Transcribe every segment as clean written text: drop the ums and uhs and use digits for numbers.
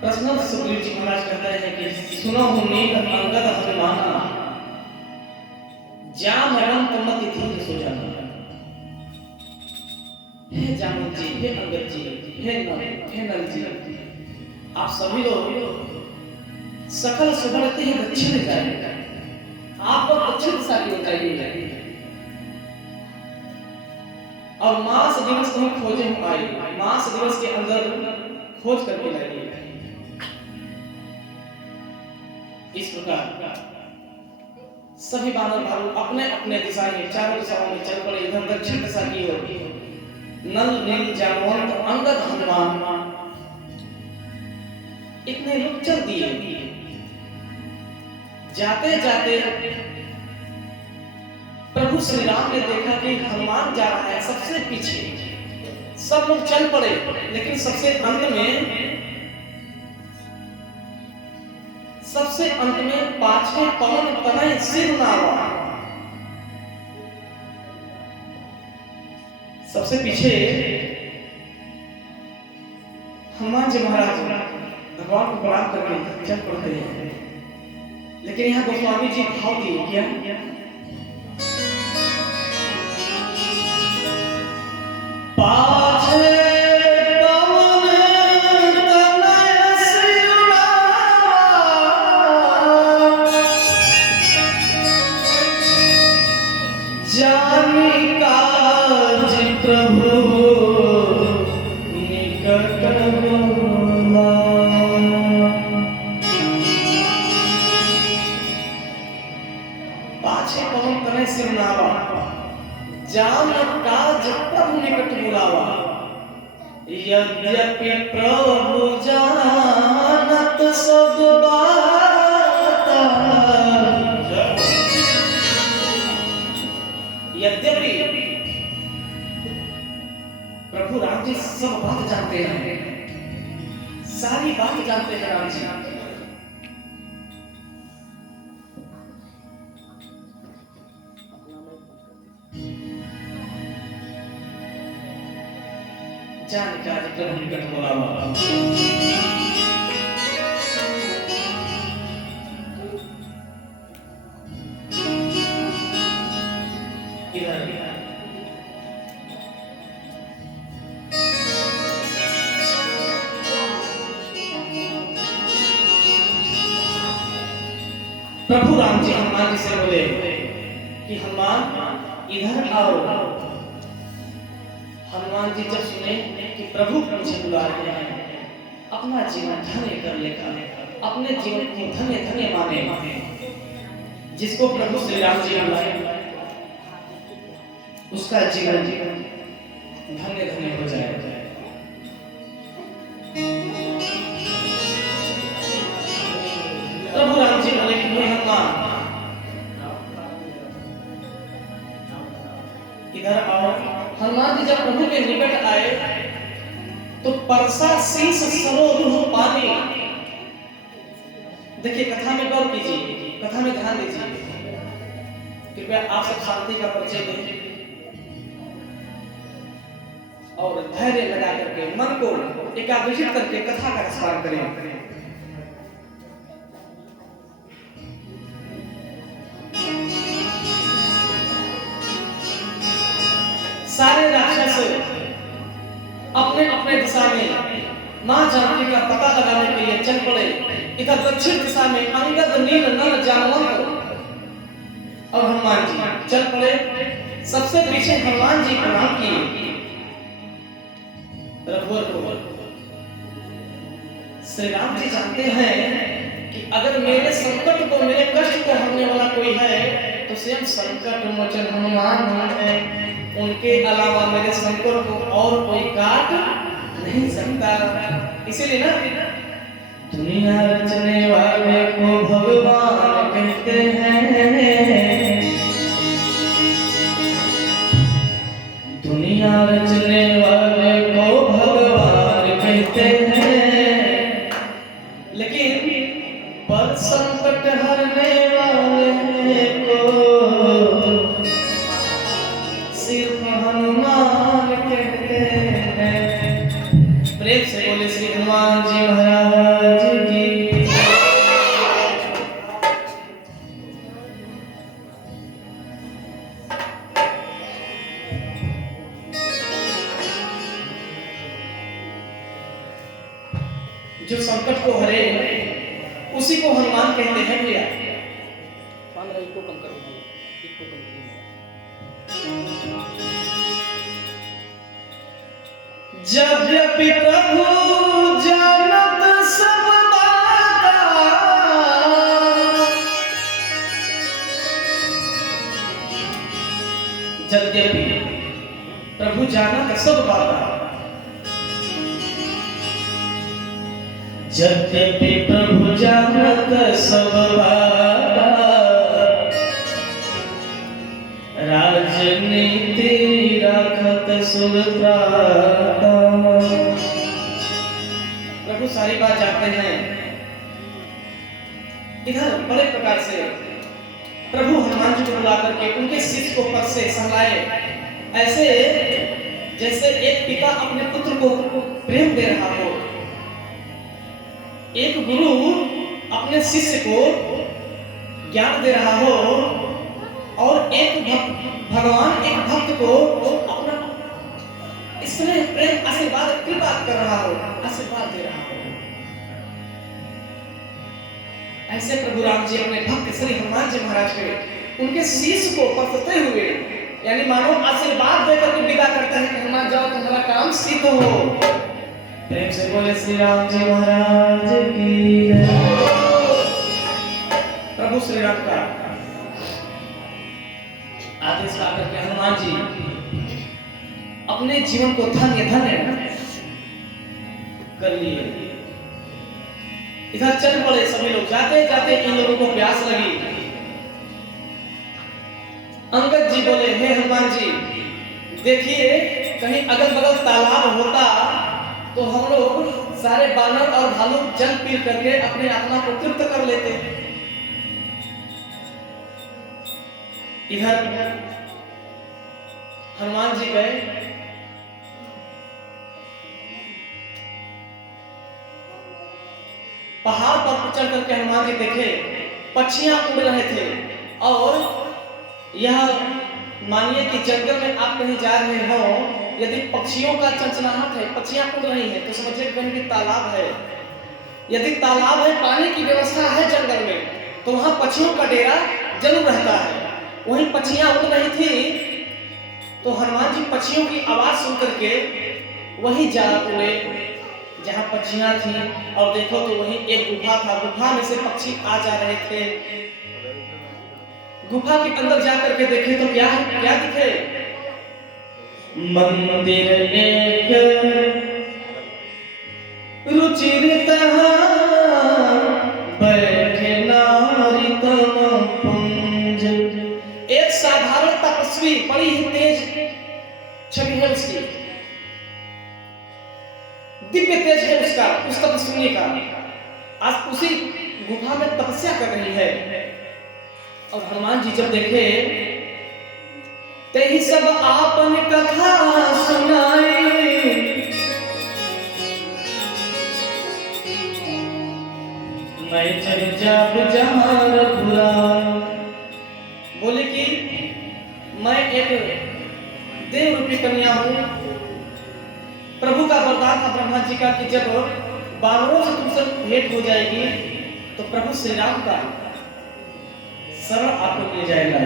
प्रश्न सुग्रीव जी महाराज कहते हैं कि सुनो मुनि अंगद हनुमाना जाम रंग मत धीर सो जाना। हे जामुन जी, हे अंगद जी, हे नल जी, आप सभी लोग सकल सुगढ़ते ही दक्षिण जाइए, आप लोग दक्षिण दिशा की ओर जाइए और मास दिवस को खोजे हम आए, मास दिवस के अंदर खोज करके लाइए। इस प्रकार सभी वानर भालू अपने अपने दिशा में चारों दिशाओं में चल पड़े। इधर दक्षिण दिशा की ओर नल नील जामवंत अंगद हनुमान इतने लोग चल दिए। जाते जाते प्रभु श्री राम ने देखा कि हनुमान जा रहा है सबसे पीछे। सब लोग चल पड़े, लेकिन सबसे अंत में पाछे पवन तनय सिर नावा। सबसे पीछे हनुमान जी महाराज भगवान को प्रणाम करके चल पड़ते हैं। लेकिन यहाँ गोस्वामी जी भाव दिए क्या? पाछे जाम काज प्रभु निकट बुलावा। यद्यपि प्रभु जानत सब बात, यद्यपि प्रभु राम जी सब बात जानते हैं, सारी बात जानते हैं राम जी। जान काज प्रभु निकट बुलावा। प्रभु राम जी हनुमान जी से बोले कि हनुमान इधर आओ। हनुमान जी जब सुने कि प्रभु मुझे बुला रहे हैं, अपना जीवन धन्य कर लेकर अपने जीवन को धन्य धन्य माने। जिसको प्रभु श्री राम जी बुलाए उसका जीवन धन्य धन्य हो जाए। प्रभु राम जी बोले कि हनुमान इधर आओ। हनुमान जी जब प्रभु के निकट आए तो परसा शीश सरोरुह पानी। देखिए कथा में गौर कीजिए, कथा में ध्यान दीजिए। कृपया आप सब शांति का परिचय दें और धैर्य लगा करके मन को एकाग्रचित करके कथा का रसपान करें। सारे राक्षस अपने अपने दिशा में मां जानकी का पता लगाने के लिए चल पड़े। इधर दक्षिण दिशा में अंगद नील नल जामवंत और हनुमान जी चल पड़े। सबसे पीछे हनुमान जी प्रणाम किए रघुवर को। श्री राम जी जानते हैं कि अगर मेरे संकट को, मेरे कष्ट को हरने वाला कोई है तो स्वयं संकट मोचन हनुमान है। उनके अलावा मेरे संकट को और कोई काट नहीं सकता। इसीलिए ना दुनिया रचने वाले को भगवान कहते हैं। दुनिया रचने वाले को भगवान कहते हैं, लेकिन पर संकट हरने वाले को सिर्फ हनुमान कहते हैं। प्रेम से बोले श्री हनुमान जी महाराज जो संकट को हरे उसी को हनुमान कहते हैं भैया। यद्यपि प्रभु जानत सब बाता, यद्यपि प्रभु जानत सब बाता, यद्यपि प्रभु जानत सब बाता, राजनीति राखत सुरता। प्रभु सारी बात जानते हैं। इधर बड़े प्रकार से प्रभु हनुमान जी को बुला करके उनके शिष्य को पद से सहलाए, ऐसे जैसे एक पिता अपने पुत्र को प्रेम दे रहा हो, एक गुरु अपने शिष्य को ज्ञान दे रहा हो, और एक भगवान एक भक्त को अपना इसमें प्रेम आशीर्वाद कृपा कर रहा हो, आशीर्वाद दे रहा हो। ऐसे प्रभु राम जी अपने भक्त श्री हनुमान जी महाराज के उनके शीश को पकड़ते हुए, यानी मानो आशीर्वाद देकर के विदा करते हैं कि हनुमान जाओ तुम्हारा काम सिद्ध हो। प्रेम से बोले श्री राम जी महाराज की जय। प्रभु श्री राम का आदेश पाकर के हनुमान जी अपने जीवन को धन्य धन्य कर लिए। इधर चल पड़े सभी लोग। जाते जाते इन लोगों को प्यास लगी। अंगद जी बोले, हे हनुमान जी देखिए कहीं अगल बगल तालाब होता तो हम लोग सारे बानर और भालू जल पी करके अपने आत्मा को तृप्त कर लेते। इधर हनुमान जी गए, पहाड़ पर चढ़ करके हनुमान जी देखे पक्षियां उड़ रहे थे। और यह मानिए कि जंगल में आप कहीं जा रहे हो, यदि पक्षियों का चंचनाहट है, पक्षियां उड़ रही हैं, तो समझिए कहीं कि तालाब है। यदि तालाब है, पानी की व्यवस्था है जंगल में, तो वहां पक्षियों का डेरा जरूर रहता है। वहीं पक्षियां उड़ रही थी तो हनुमान जी पक्षियों की आवाज सुन करके वहीं जा उड़े जहां पक्षियां थी। और देखो तो वहीं एक गुफा था, गुफा में से पक्षी आ जा रहे थे। गुफा के अंदर जाकर के देखे तो क्या दिखे? मंदिर एक रुचिर बैठे नारी तम पुंज। एक साधारण तपस्वी, बड़ी ही तेज छवि है उसकी, दिव्य तेज है उसका, उस तपस्वी का। आज उसी गुफा में तपस्या कर रही है। और हनुमान जी जब देखे ते ही सब आपन कथा सुनाई, मैं चल जाब जहां रघुराई। बोले कि मैं एक देव रूपी कन्या हूं। प्रभु का वरदान था ब्रह्मा जी का कि जब बानरों से तुमसे भेंट हो जाएगी तो प्रभु श्री राम का शरण आपको ले जाएगा।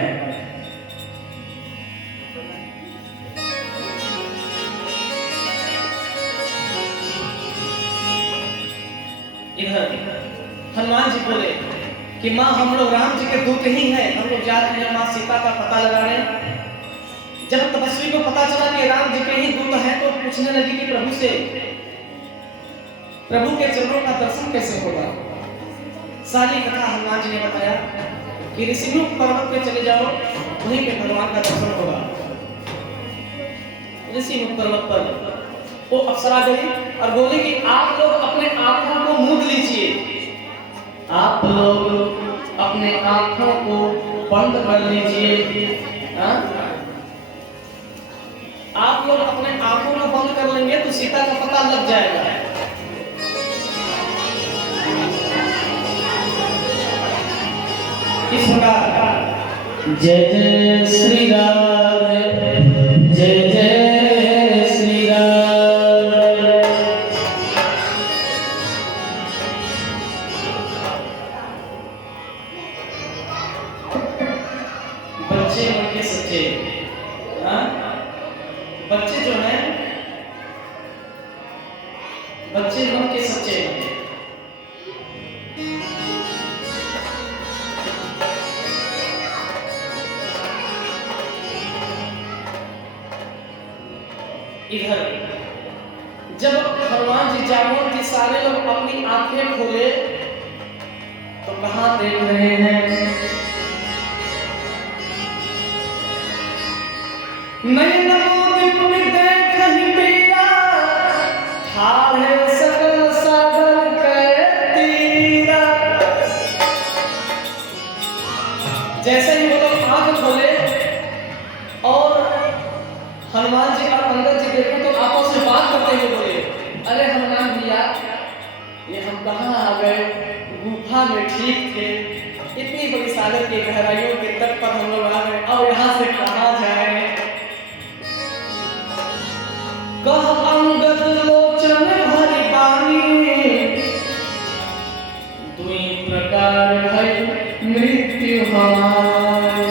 इधर हनुमान जी बोले कि माँ हम लोग राम जी के दूत ही हैं, हम लोग जा रहे हैं माँ सीता का पता लगाने। जब तपस्वी को पता चला कि राम जी के ही दूत हैं तो पूछने लगी कि प्रभु से प्रभु के चरणों का दर्शन कैसे होगा। सारी कथा हनुमान जी ने बताया कि ऋषिमुख पर्वत पे चले जाओ, वहीं पे भगवान का दर्शन होगा। ऋषिमुख पर्वत पर वो अप्सरा गई और बोली कि आप लोग अपने आंखों को मूंद लीजिए, आप लोग अपने आंखों को बंद कर लीजिए। आप लोग अपने आंखों को बंद कर लेंगे तो सीता का पता लग जाएगा। इस प्रकार जय जय श्री राम, जय जय श्री राम। इधर जब हनुमान जी जागृत थी, सारे लोग अपनी आंखें खोले तो कहां देख रहे हैं? नयन मोदित में देख ही तेरा, ठाड़ है सकल सागर के तीरा। जैसे ही वो लोग आंख खोले और हनुमान जी और अंगद जी देखे तो आपस में बात करते हुए बोले, अरे हनुमान भैया, ये हम कहाँ आ गए? गुफा में ठीक थे, इतनी बड़ी सागर की गहराइयों के तट पर हम लोग आ गए, अब यहाँ से कहाँ जाए? कह अंगद लोचन भरी बानी, दुई प्रकार है मृत्यु हमारी।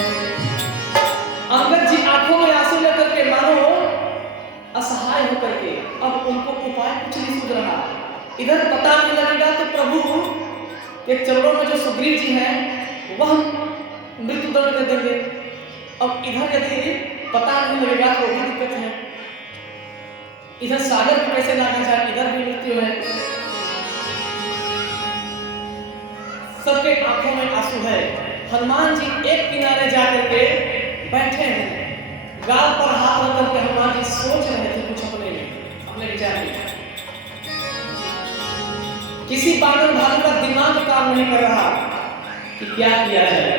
अंगद जी आंखों में आंसू लेकर के मानो असहाय होकर के, अब उनको उपाय कुछ नहीं सूझ रहा। इधर पता नहीं लगेगा तो प्रभु के चरणों में जो सुग्रीव जी हैं वह मृत्यु दंड दे देंगे। अब इधर यदि पता नहीं लगेगा तो भी दिक्कत है। इधर सागर को कैसे लाना जाए, इधर भी मृत्यु है। सबके आंखों में आंसू है। हनुमान जी एक किनारे जाकर के बैठे हैं, गाल पर हाथ रख करके हनुमान जी सोच रहे थे कुछ अपने विचार में। किसी बानर भालू का दिमाग काम नहीं कर रहा कि क्या किया जाए।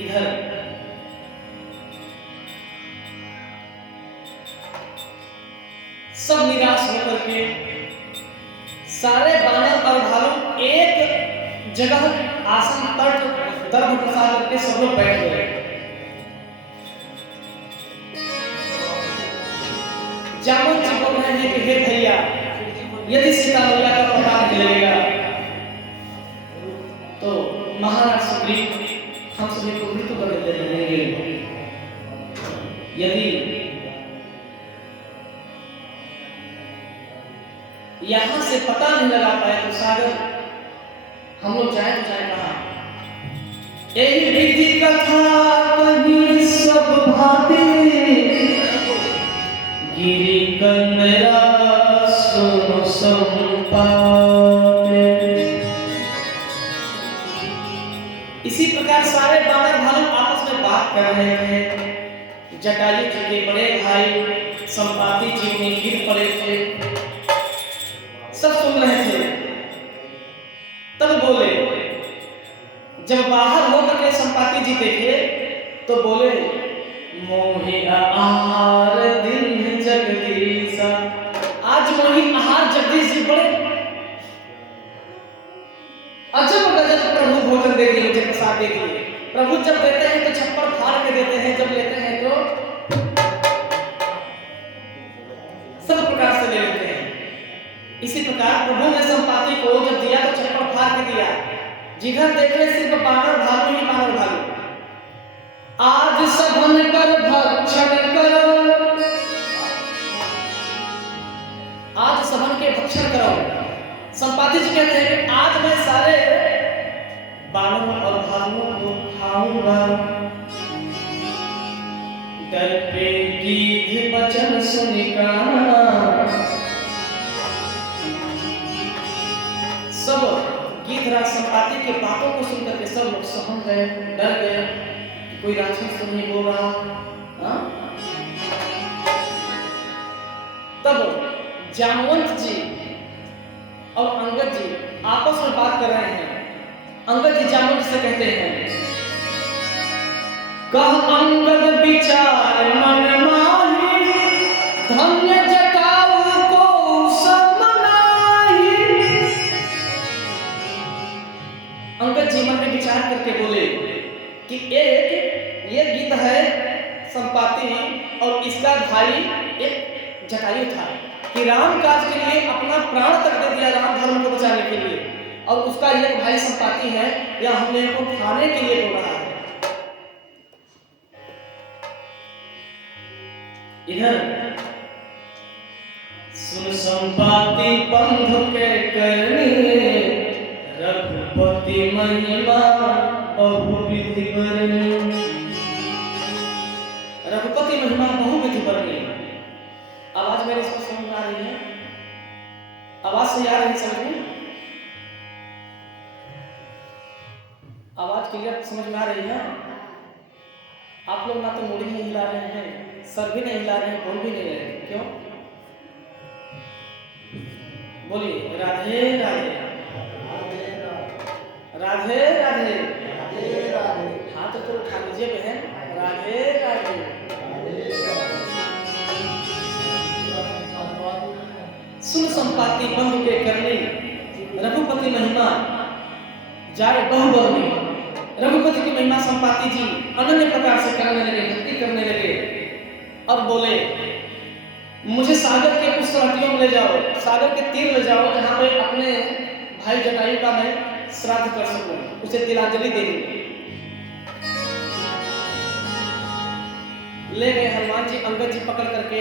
इधर सब निराश होकर के सारे बानर और भालू एक जगह आसन तट दर्भ प्रसाद करके सब लोग बैठ गए। जामुन जी बोल रहे हैं कि हे भैया, यदि सीता मैया का पता मिलेगा तो महाराज सुग्रीव हम सभी को मृत्यु दंड दे देंगे। यदि यहां से पता नहीं लगा पाए तो सागर हम लोग जाए तो जाए कहां? यही विधि कथा कहीं सब भाती, गिरी कन्या सुन संपाते। इसी प्रकार सारे बानर भालू आपस में बात कर रहे थे। जटायु जी के बड़े भाई संपाति जी ने गिर पड़े थे, सब सुन रहे थे। तब बोले, जब बाहर होकर के संपाति जी देखे तो बोले, मोहि आहार दिन जगदीशा। आज मोहि आहार जगदीश जी बड़े अजब गजब प्रभु भोजन दे दिए, मुझे प्रसाद दे दिए। प्रभु जब देते हैं तो छप्पर फाड़ के देते हैं, जब लेते हैं तो सब प्रकार से ले लेते हैं। इसी प्रकार प्रभु ने संपाति को जब दिया तो छप्पर फाड़ के दिया। जिधर देखे सिर्फ बानर भालू ही बानर भालू। आज सबन कर भक्षण करो, आज सबन के भक्षण करो। संपाति जी कहते हैं कि आज मैं सारे बानरों और भालुओं को खाऊंगा। डर पे गीध वचन सुनिका, सब गीधराज संपाति के बातों को सुनकर के सब लोग सहम गए, डर गए, कोई राक्षस तो नहीं बोल रहा। तब जामवंत जी और अंगद जी आपस में बात कर रहे हैं। अंगद जी जामवंत से कहते हैं, कह अंगद विचार मन माही, धन्य जटाऊ को सब नाही। अंगद जी मन में विचार करके बोले कि एक ये गीत है संपाति और इसका भाई एक जटायु था कि राम काज के लिए अपना प्राण तक दे दिया, राम धर्म को बचाने के लिए, और उसका एक भाई संपाति है, या हमने को खाने के लिए बोल रहा है। इधर सुन संपाति पंथ के करनी, रघुपति महिमा बहुविधि बरनी। रघुपति महिमा महिमा बहुविध वर्णी। आवाज मेरी इसको समझ में आ रही है? आवाज से आ रही है समझ में? आवाज क्लियर समझ में आ रही है? आप लोग ना तो मुड़ी नहीं हिला रहे हैं, सर भी नहीं हिला रहे हैं, बोल भी नहीं रहे हैं, क्यों? बोलिए राधे राधे राधे राधे। हाथ तो उठा लीजिए बहन, राधे राधे। सुन संपाति बंधु के करने, रघुपति महिमा जाए बहुवर्णी। रघुपति की महिमा संपाति जी अनन्य प्रकार से करने लगे, भक्ति करने लगे और बोले मुझे सागर के उस तटीयों में ले जाओ, सागर के तीर ले जाओ जहां पे अपने भाई जटायु का मैं श्राद्ध कर सकूं, उसे तिलांजलि दे दूं। ले गए हनुमान जी, अंगद जी पकड़ करके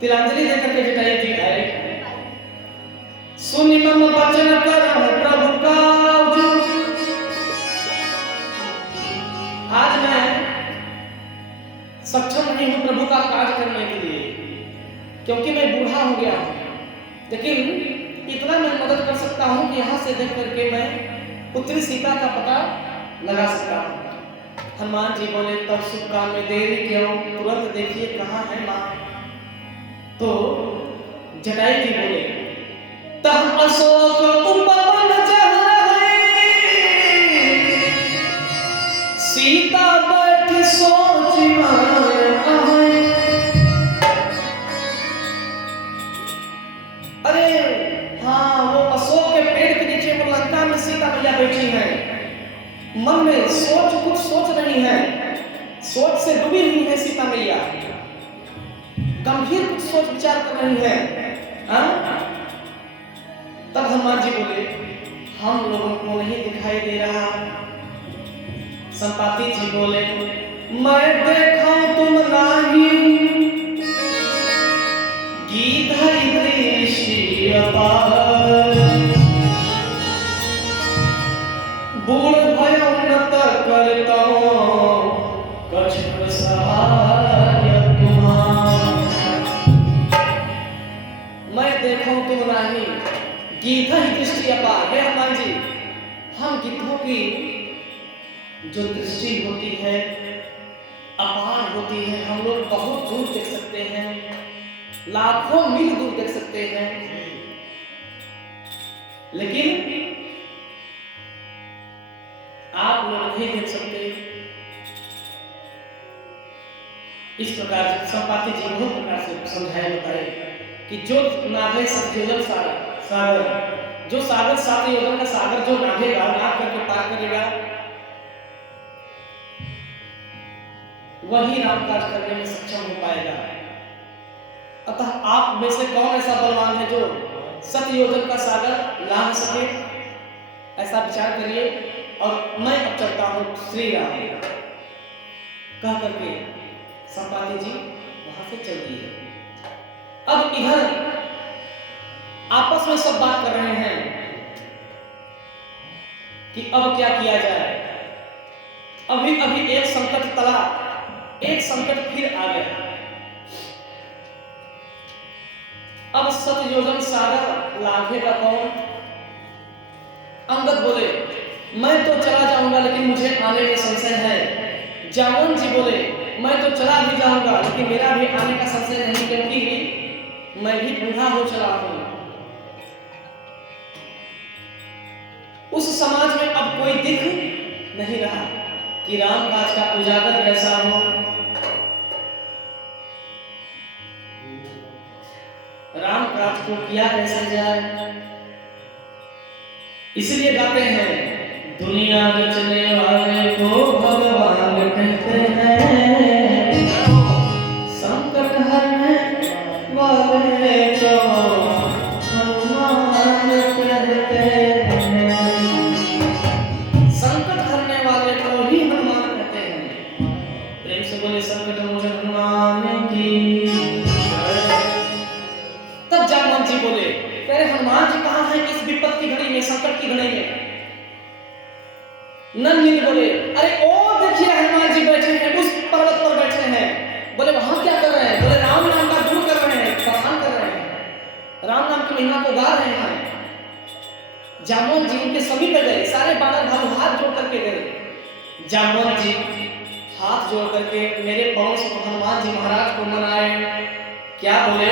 तिलांजलि दे करके जटायु जी आए। सुनि मम वचन करहु प्रभु काजु। आज मैं सक्षम नहीं हूं प्रभु का कार्य करने के लिए, क्योंकि मैं बूढ़ा हो गया हूं, लेकिन इतना मैं मदद कर सकता हूं कि यहां से देख करके मैं पुत्री सीता का पता लगा सकता हूं। हनुमान जी बोले तब शुभ काम में देरी क्यों, तुरंत देखिए कहां है मां। तो जटायु जी बोले तब अशोक उपवन चढ़े, सीता बैठ सोच आए। अरे हाँ, वो अशोक के पेड़ के नीचे वो लंका में सीता मैया बैठी है, मन में कुछ सोच रही है, सोच से डूबी हुई है सीता मैया, गंभीर कुछ सोच विचार कर रही है। तब हनुमान जी बोले हम लोगों को नहीं दिखाई दे रहा। संपाति जी बोले मैं देखा तुम नाही, गीधरी दृष्टि अपार। बूढ़ भयो नत करता कछ सहाय तुम्हार। मैं देखा तुम नाही, गीधा ही दृष्टि अपार है। हनुमान जी, हम गिद्धों की जो दृष्टि होती है अपार होती है, हम लोग बहुत दूर देख सकते हैं, लाखों मील दूर देख सकते हैं, लेकिन आप लोग नहीं देख सकते। इस प्रकार से संपाति जी बहुत प्रकार से समझाए बताए कि जो नाभे सत्योजन सागर, जो सागर 7 योजन का सागर जो नाभेगा, नाभ करके पार करेगा, वही राम काज करने में सक्षम हो पाएगा। अतः आप में से कौन ऐसा बलवान है जो 7 योजन का सागर लांघ सके? ऐसा विचार करिए। और मैं अब चलता हूं श्री राम कह करके संपाति जी वहां से चल दिए। अब इधर आपस में सब बात कर रहे हैं कि अब क्या किया जाए। अभी अभी एक संकट टला, एक संकट फिर आ गया। अब 7 योजन सागर लांघेगा कौन? अंगद बोले मैं तो चला जाऊंगा, लेकिन मुझे आने में संशय है। जामवंत जी बोले मैं तो चला भी जाऊंगा, लेकिन मेरा भी आने का संशय नहीं, क्योंकि मैं भी बूढ़ा हो चला हूं। उस समाज में अब कोई दिख नहीं रहा कि राम काज का उजागर कैसा हो। राम काज को किया कैसे जाए, इसलिए गाते हैं दुनिया रचने वाले को भगवान कहते हैं, संकट हरने वाले को हनुमान कहते हैं। संकट हरने वाले को ही हनुमान कहते हैं। प्रेम से बोले संकट मोचन हनुमान की। तब जामवंत जी बोले अरे हनुमान जी कहाँ हैं इस विपत्ति की घड़ी में, संकट की घड़ी में? नंद जी बोले अरे ओ देखिए हनुमान जी बैठे हैं, उस पर्वत पर बैठे हैं। बोले वहां क्या कर रहे हैं? बोले राम नाम का गुण कर रहे हैं, प्रधान कर रहे हैं, राम नाम की महिमा को गा रहे हैं। जामवंत जी उनके समीप गए, सारे बानर भालू हाथ जोड़ करके गए। जामवंत जी हाथ जोड़ करके मेरे पांव से हनुमान जी महाराज को मनाए। क्या बोले?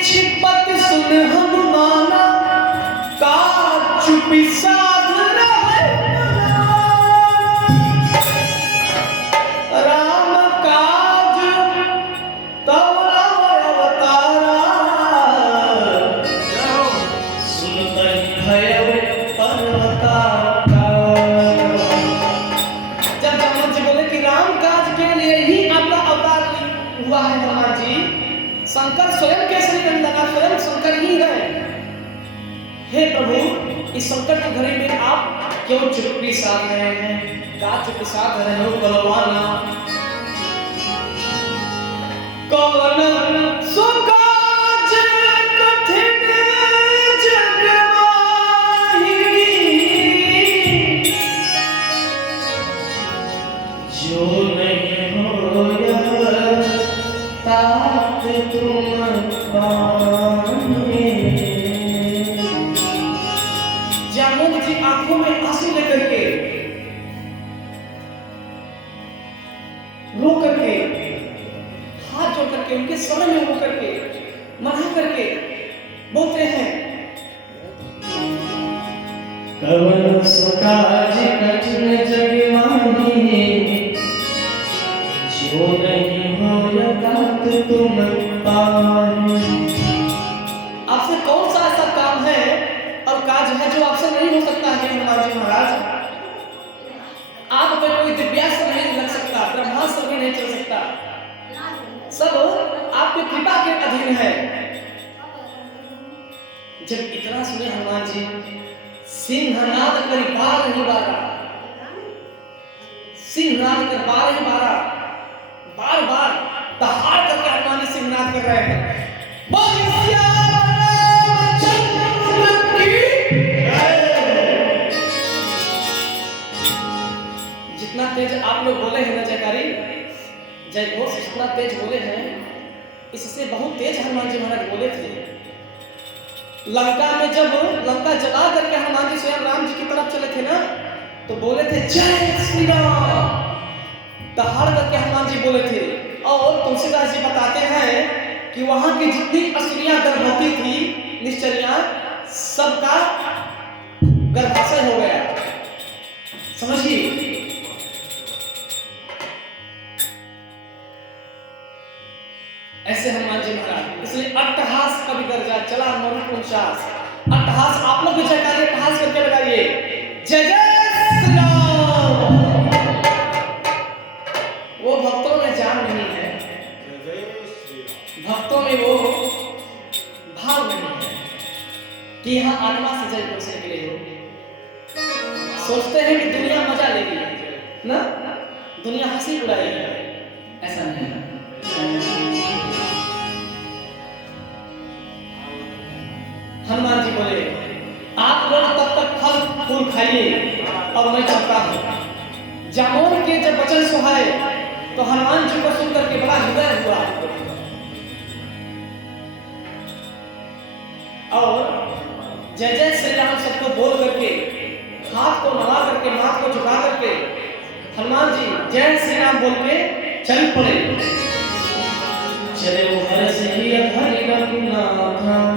छिपत सुन हनुमाना का चुपी साध रहे राम काज तब अवतारा सुनत भय पर्वतारा। जब जामवंत जी बोले कि राम काज के लिए ही आपका अवतार हुआ है हनुमान जी, शंकर स्वयं के शरीर में लगा, स्वयं शंकर ही है। हे प्रभु, इस संकट की घड़ी में आप क्यों चुप्पी साध रहे हैं? का चुप्पी साध रहे हो बलवाना? कौन सुकाज कठिन जग माही, जो नहीं होया तात तुम पाए। जामवंत जी आंखों में आंसू लेकर के, रो करके, हाथ जोड़ करके, उनके सर में रो करके, मना करके बोलते हैं, कवन सुकाज कठिन जग माही, जो नहीं होया तात तुम पाए। आपसे कौन सा ऐसा काम है और काज है जो आपसे नहीं हो सकता है हनुमान जी महाराज? आप पे कोई दिव्यास्त्र नहीं लग सकता, ब्रह्मास्त्र भी नहीं चल सकता, सब आपकी कृपा के अधीन है। जब इतना सुने हनुमान जी, सिंहनाद कर बार नहीं बारा, सिंहनाद कर बार नहीं बारा, बार बार दहाड़ करके हनुमान जी सिंहनाद कर रहे हैं। जितना तेज आप लोग बोले हैं ना जयकारी, जय घोष जितना तेज बोले हैं, इससे बहुत तेज हनुमान जी महाराज बोले थे। लंका में जब लंका जला करके हनुमान जी स्वयं राम जी की तरफ चले थे ना, तो बोले थे जय श्री राम, दहाड़ करके हनुमान जी बोले थे। और तुलसीदास जी बताते हैं कि वहां की जितनी स्त्रियां गर्भवती थी, निश्चरियां, सबका गर्भाशय हो गया। समझिए, ऐसे हनुमान जी महाराज, इसलिए अट्टहास कभी गर्जा चला मरुत उनचास। अट्टहास आप लोग भी जयकारी अट्टहास करके लगाइए, जय जय श्री राम। वो भक्तों में जान नहीं है, भक्तों में वो भाव नहीं है कि यहाँ आत्मा से जय घोष के लिए हो। सोचते हैं कि दुनिया मजा लेगी ना, दुनिया हंसी उड़ाएगी, ऐसा नहीं है। हनुमान जी बोले, आप लोग तब तक फल फूल खाइए और मैं चलता हूं। जामवंत के जब वचन सुहाए तो हनुमान जी को सुन करके बड़ा हृदय हुआ और जय जय श्री राम सबको बोल करके, हाथ को नवा करके, माथ को झुका करके हनुमान जी जय श्री राम बोल के चल पड़े। चले वो हर से ही हरि रघुनाथ